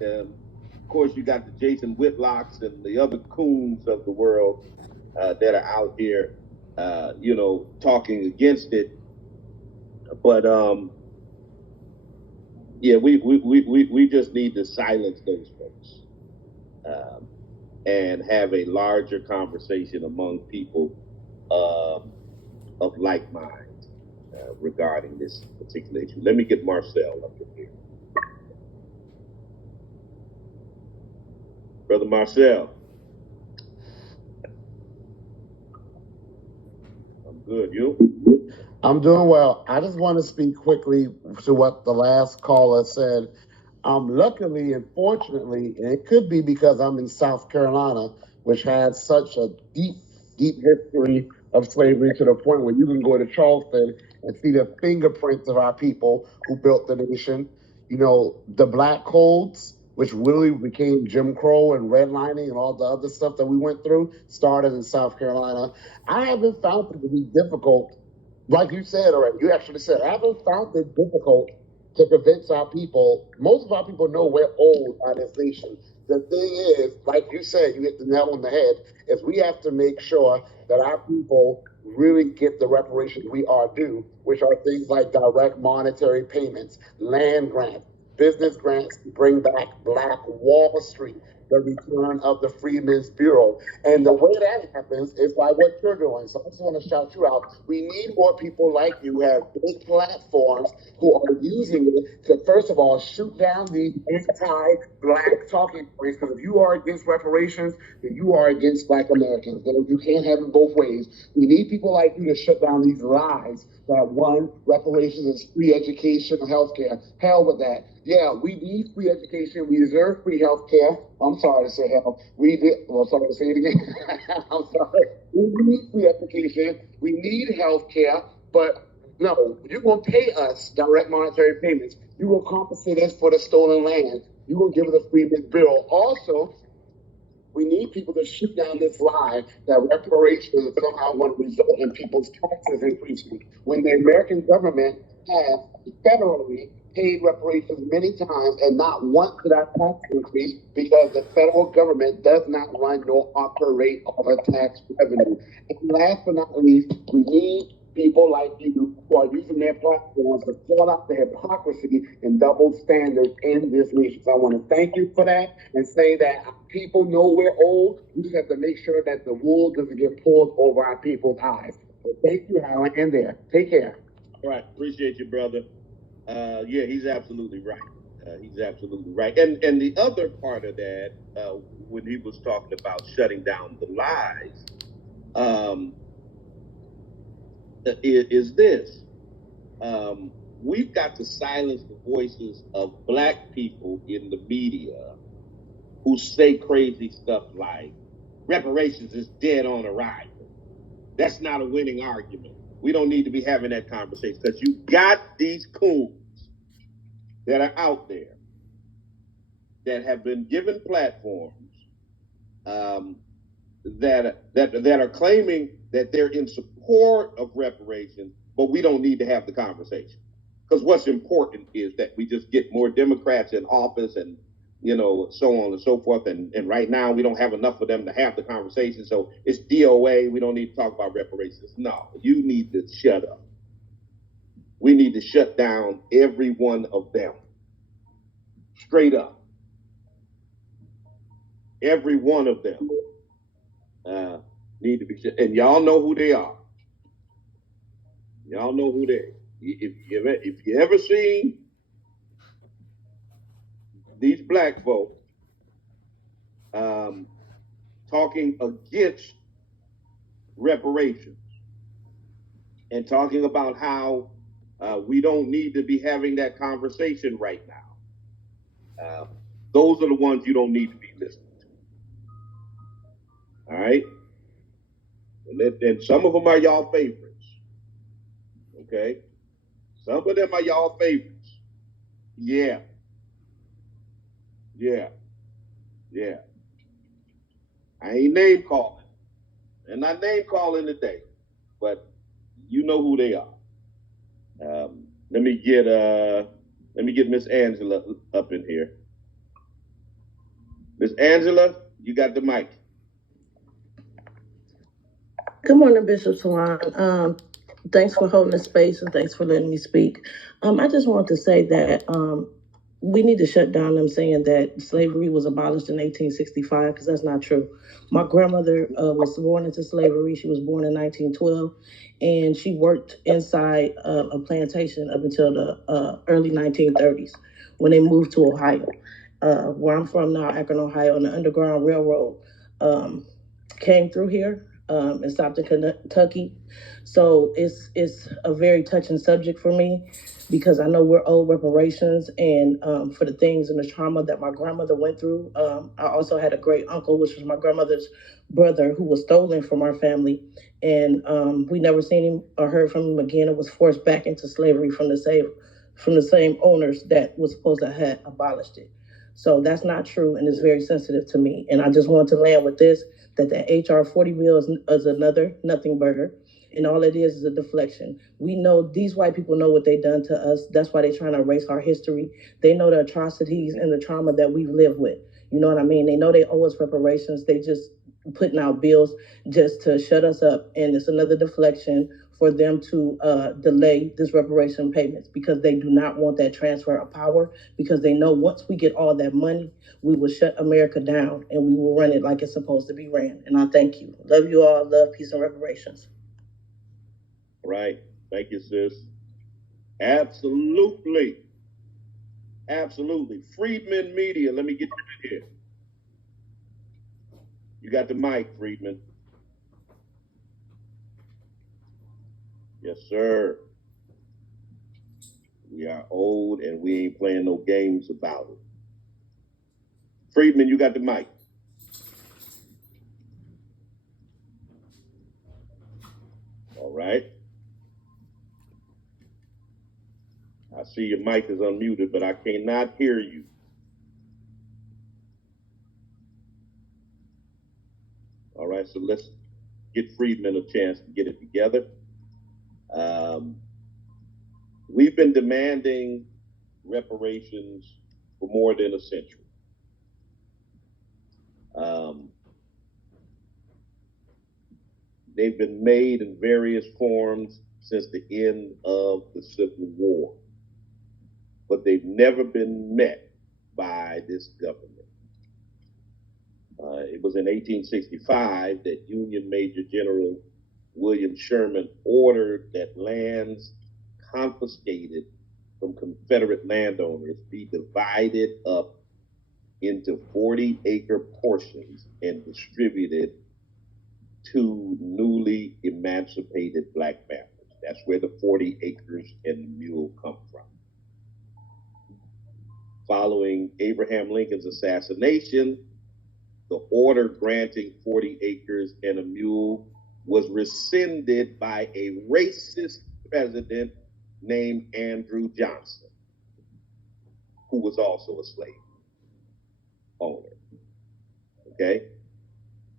Of course, you got the Jason Whitlocks and the other coons of the world that are out here, talking against it. But yeah, we just need to silence those folks um, and have a larger conversation among people of like mind regarding this particular issue. Let me get Marcel up in here. Brother Marcel. I'm good. You? I'm doing well. I just want to speak quickly to what the last caller said. Luckily and fortunately, and it could be because I'm in South Carolina, which has such a deep history of slavery to the point where you can go to Charleston and see the fingerprints of our people who built the nation. You know, the black codes, which really became Jim Crow and redlining and all the other stuff that we went through, started in South Carolina. I haven't found it to be difficult, like you said already. You actually said, I haven't found it difficult to convince our people. Most of our people know we're old on this nation. The thing is, like you said, you hit the nail on the head, is we have to make sure that our people really get the reparations we are due, which are things like direct monetary payments, land grants, business grants to bring back Black Wall Street, the return of the Freedmen's Bureau. And the way that happens is by what you're doing. So I just want to shout you out. We need more people like you who have big platforms who are using it to, first of all, shoot down the anti-Black talking points. Because if you are against reparations, then you are against Black Americans. You can't have it both ways. We need people like you to shut down these lies that one, reparations is free education and health care. Hell with that. Yeah, we need free education. We deserve free health care. I'm sorry to say hell. Sorry to say it again. I'm sorry. We need free education. We need health care. But no, you're going to pay us direct monetary payments. You will compensate us for the stolen land. You're going to give us a free bill. Also, we need people to shoot down this lie that reparations somehow want to result in people's taxes increasing, when the American government has federally paid reparations many times and not once did our tax increase, because the federal government does not run nor operate off a tax revenue. And last but not least, we need people like you who are using their platforms to call out the hypocrisy and double standards in this nation. So I want to thank you for that and say that people know we're old. We just have to make sure that the wool doesn't get pulled over our people's eyes. So thank you, Alan, and there. Take care. All right. Appreciate you, brother. Yeah, he's absolutely right. He's absolutely right. And the other part of that, when he was talking about shutting down the lies, is this. We've got to silence the voices of Black people in the media who say crazy stuff like reparations is dead on arrival. That's not a winning argument. We don't need to be having that conversation, because you got these coons that are out there that have been given platforms that are claiming that they're in support of reparations, but we don't need to have the conversation. Because what's important is that we just get more Democrats in office and, so on and so forth. And right now we don't have enough of them to have the conversation. So it's DOA. We don't need to talk about reparations. No, you need to shut up. We need to shut down every one of them. Straight up. Every one of them need to be shut. And y'all know who they are. Y'all know who they are. If you ever seen these Black folk talking against reparations and talking about how we don't need to be having that conversation right now, those are the ones you don't need to be listening to. All right? And some of them are y'all favorites. Okay? Some of them are y'all favorites. Yeah. I ain't name calling. And not name calling today, but you know who they are. Let me get Miss Angela up in here. Miss Angela, you got the mic. Good morning, Bishop Swan. Thanks for holding the space and thanks for letting me speak. I just want to say that we need to shut down them saying that slavery was abolished in 1865 because that's not true. My grandmother was born into slavery. She was born in 1912, and she worked inside a plantation up until the early 1930s when they moved to Ohio. Where I'm from now, Akron, Ohio, and the Underground Railroad came through here and stopped in Kentucky. So it's a very touching subject for me because I know we're owed reparations and for the things and the trauma that my grandmother went through. I also had a great uncle, which was my grandmother's brother, who was stolen from our family, and we never seen him or heard from him again. It was forced back into slavery from the same owners that was supposed to have abolished it. So that's not true, and it's very sensitive to me. And I just want to land with this: that the HR 40 bill is another nothing burger. And all it is a deflection. We know these white people know what they done to us. That's why they're trying to erase our history. They know the atrocities and the trauma that we've lived with. You know what I mean? They know they owe us reparations. They just putting out bills just to shut us up. And it's another deflection for them to delay this reparation payments because they do not want that transfer of power because they know once we get all that money, we will shut America down and we will run it like it's supposed to be ran. And I thank you. Love you all. Love, peace, and reparations. Right. Thank you, sis. Absolutely. Absolutely. Friedman Media, let me get you in here. You got the mic, Friedman. Yes, sir. We are old and we ain't playing no games about it. Friedman, you got the mic. All right. I see your mic is unmuted, but I cannot hear you. All right, so let's get Friedman a chance to get it together. We've been demanding reparations for more than a century. They've been made in various forms since the end of the Civil War, but they've never been met by this government. It was in 1865 that Union Major General William Sherman ordered that lands confiscated from Confederate landowners be divided up into 40-acre portions and distributed to newly emancipated black families. That's where the 40 acres and the mule come from. Following Abraham Lincoln's assassination, the order granting 40 acres and a mule was rescinded by a racist president named Andrew Johnson, who was also a slave owner. Okay?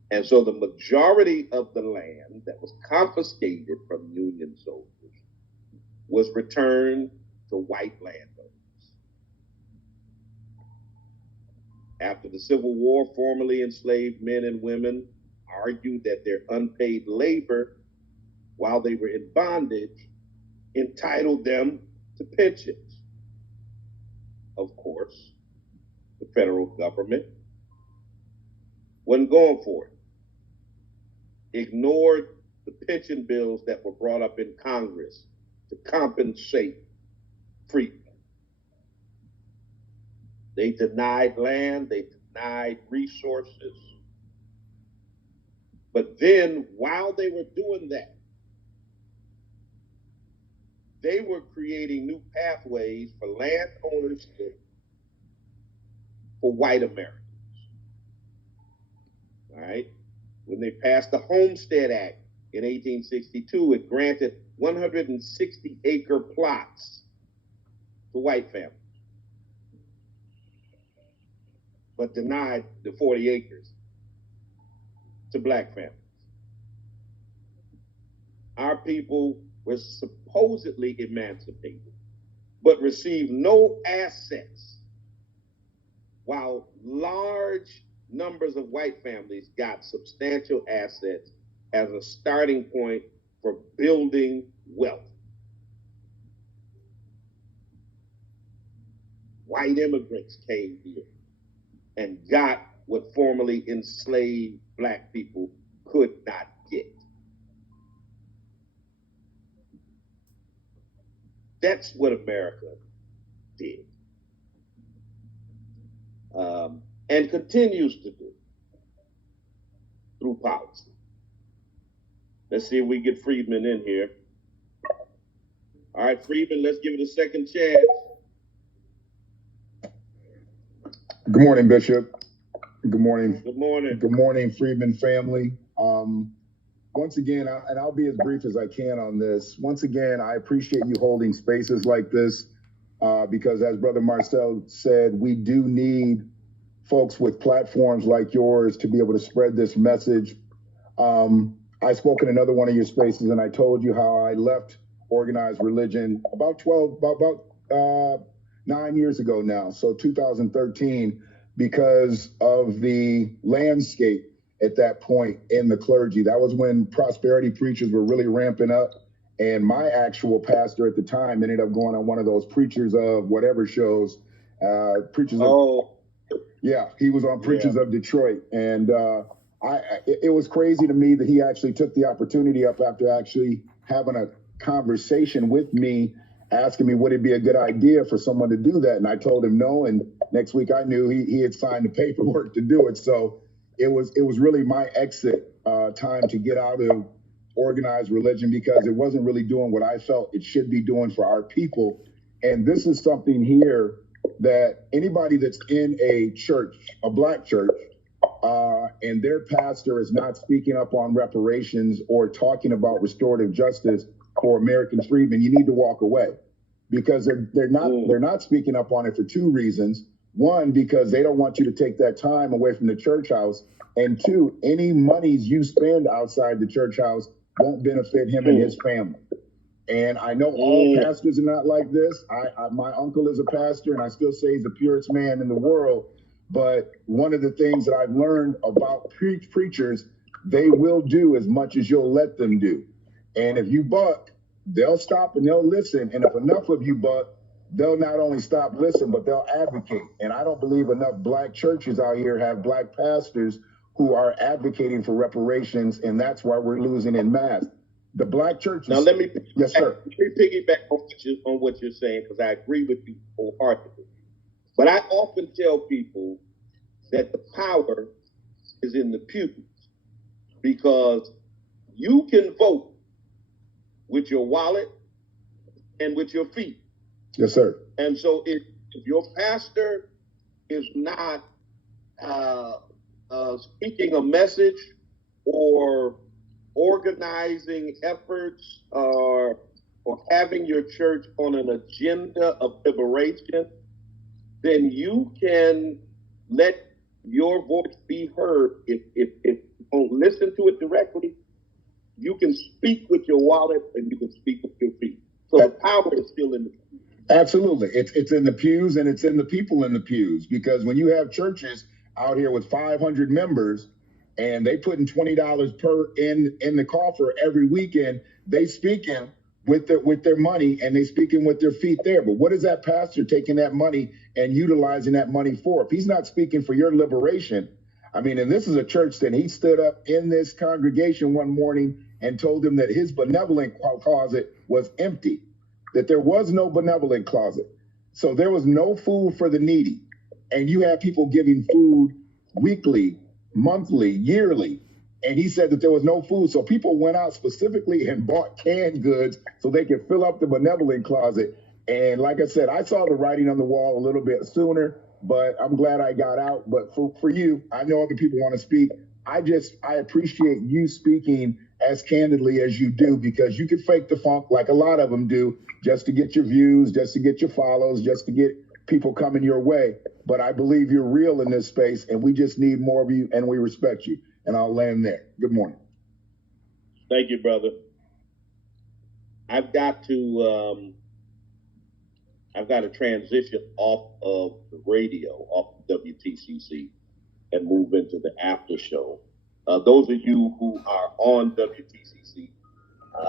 And so the majority of the land that was confiscated from Union soldiers was returned to white landowners. After the Civil War, formerly enslaved men and women argued that their unpaid labor while they were in bondage entitled them to pensions. Of course, the federal government wasn't going for it. Ignored the pension bills that were brought up in Congress to compensate freedmen. They denied land, they denied resources. But then, while they were doing that, they were creating new pathways for land ownership for white Americans. All right? When they passed the Homestead Act in 1862, it granted 160-acre plots to white families, but denied the 40 acres to black families. Our people were supposedly emancipated, but received no assets, while large numbers of white families got substantial assets as a starting point for building wealth. White immigrants came here and got what formerly enslaved black people could not get. That's what America did. And continues to do through policy. Let's see if we get Friedman in here. All right, Friedman, let's give it a second chance. Good morning, Bishop. Good morning. Good morning. Good morning, Friedman family. Once again, and I'll be as brief as I can on this. Once again, I appreciate you holding spaces like this because, as Brother Marcel said, we do need folks with platforms like yours to be able to spread this message. I spoke in another one of your spaces, and I told you how I left organized religion about 9 years ago now, so 2013, because of the landscape at that point in the clergy. That was when prosperity preachers were really ramping up, and my actual pastor at the time ended up going on one of those preachers of whatever shows, preachers of, yeah, he was on Preachers of Detroit, and it was crazy to me that he actually took the opportunity up after actually having a conversation with me, asking me would it be a good idea for someone to do that, and I told him no. And next week I knew he had signed the paperwork to do it. So it was really my exit time to get out of organized religion because it wasn't really doing what I felt it should be doing for our people. And this is something here that anybody that's in a church, a black church, and their pastor is not speaking up on reparations or talking about restorative justice for American freedmen, you need to walk away, because they're not speaking up on it for two reasons. One, because they don't want you to take that time away from the church house, and two, any monies you spend outside the church house won't benefit him and his family. And I know all pastors are not like this. My uncle is a pastor, and I still say he's the purest man in the world. But one of the things that I've learned about preachers, they will do as much as you'll let them do. And if you buck, they'll stop and they'll listen. And if enough of you buck, they'll not only stop listening, but they'll advocate. And I don't believe enough black churches out here have black pastors who are advocating for reparations, and that's why we're losing in mass. The black churches. Now let me yes, sir. Let me piggyback on what you're saying, because I agree with you wholeheartedly. But I often tell people that the power is in the pews, because you can vote with your wallet and with your feet. Yes, sir. And so if your pastor is not speaking a message or organizing efforts or having your church on an agenda of liberation, then you can let your voice be heard. If you don't listen to it directly, you can speak with your wallet and you can speak with your feet. So the power is still in the pews. Absolutely. It's in the pews, and it's in the people in the pews, because when you have churches out here with 500 members and they putting $20 per in the coffer every weekend, they speaking with their money, and they speaking with their feet there. But what is that pastor taking that money and utilizing that money for? If he's not speaking for your liberation, I mean, and this is a church that he stood up in this congregation one morning and told them that his benevolent closet was empty, that there was no benevolent closet. So there was no food for the needy. And you have people giving food weekly, monthly, yearly. And he said that there was no food. So people went out specifically and bought canned goods so they could fill up the benevolent closet. And like I said, I saw the writing on the wall a little bit sooner, but I'm glad I got out. But for you, I know other people want to speak. I appreciate you speaking as candidly as you do, because you can fake the funk like a lot of them do, just to get your views, just to get your follows, just to get people coming your way. But I believe you're real in this space, and we just need more of you, and we respect you. And I'll land there. Good morning. Thank you, brother. I've got to transition off of the radio, off of WTCC. and move into the after show. Those of you who are on WTC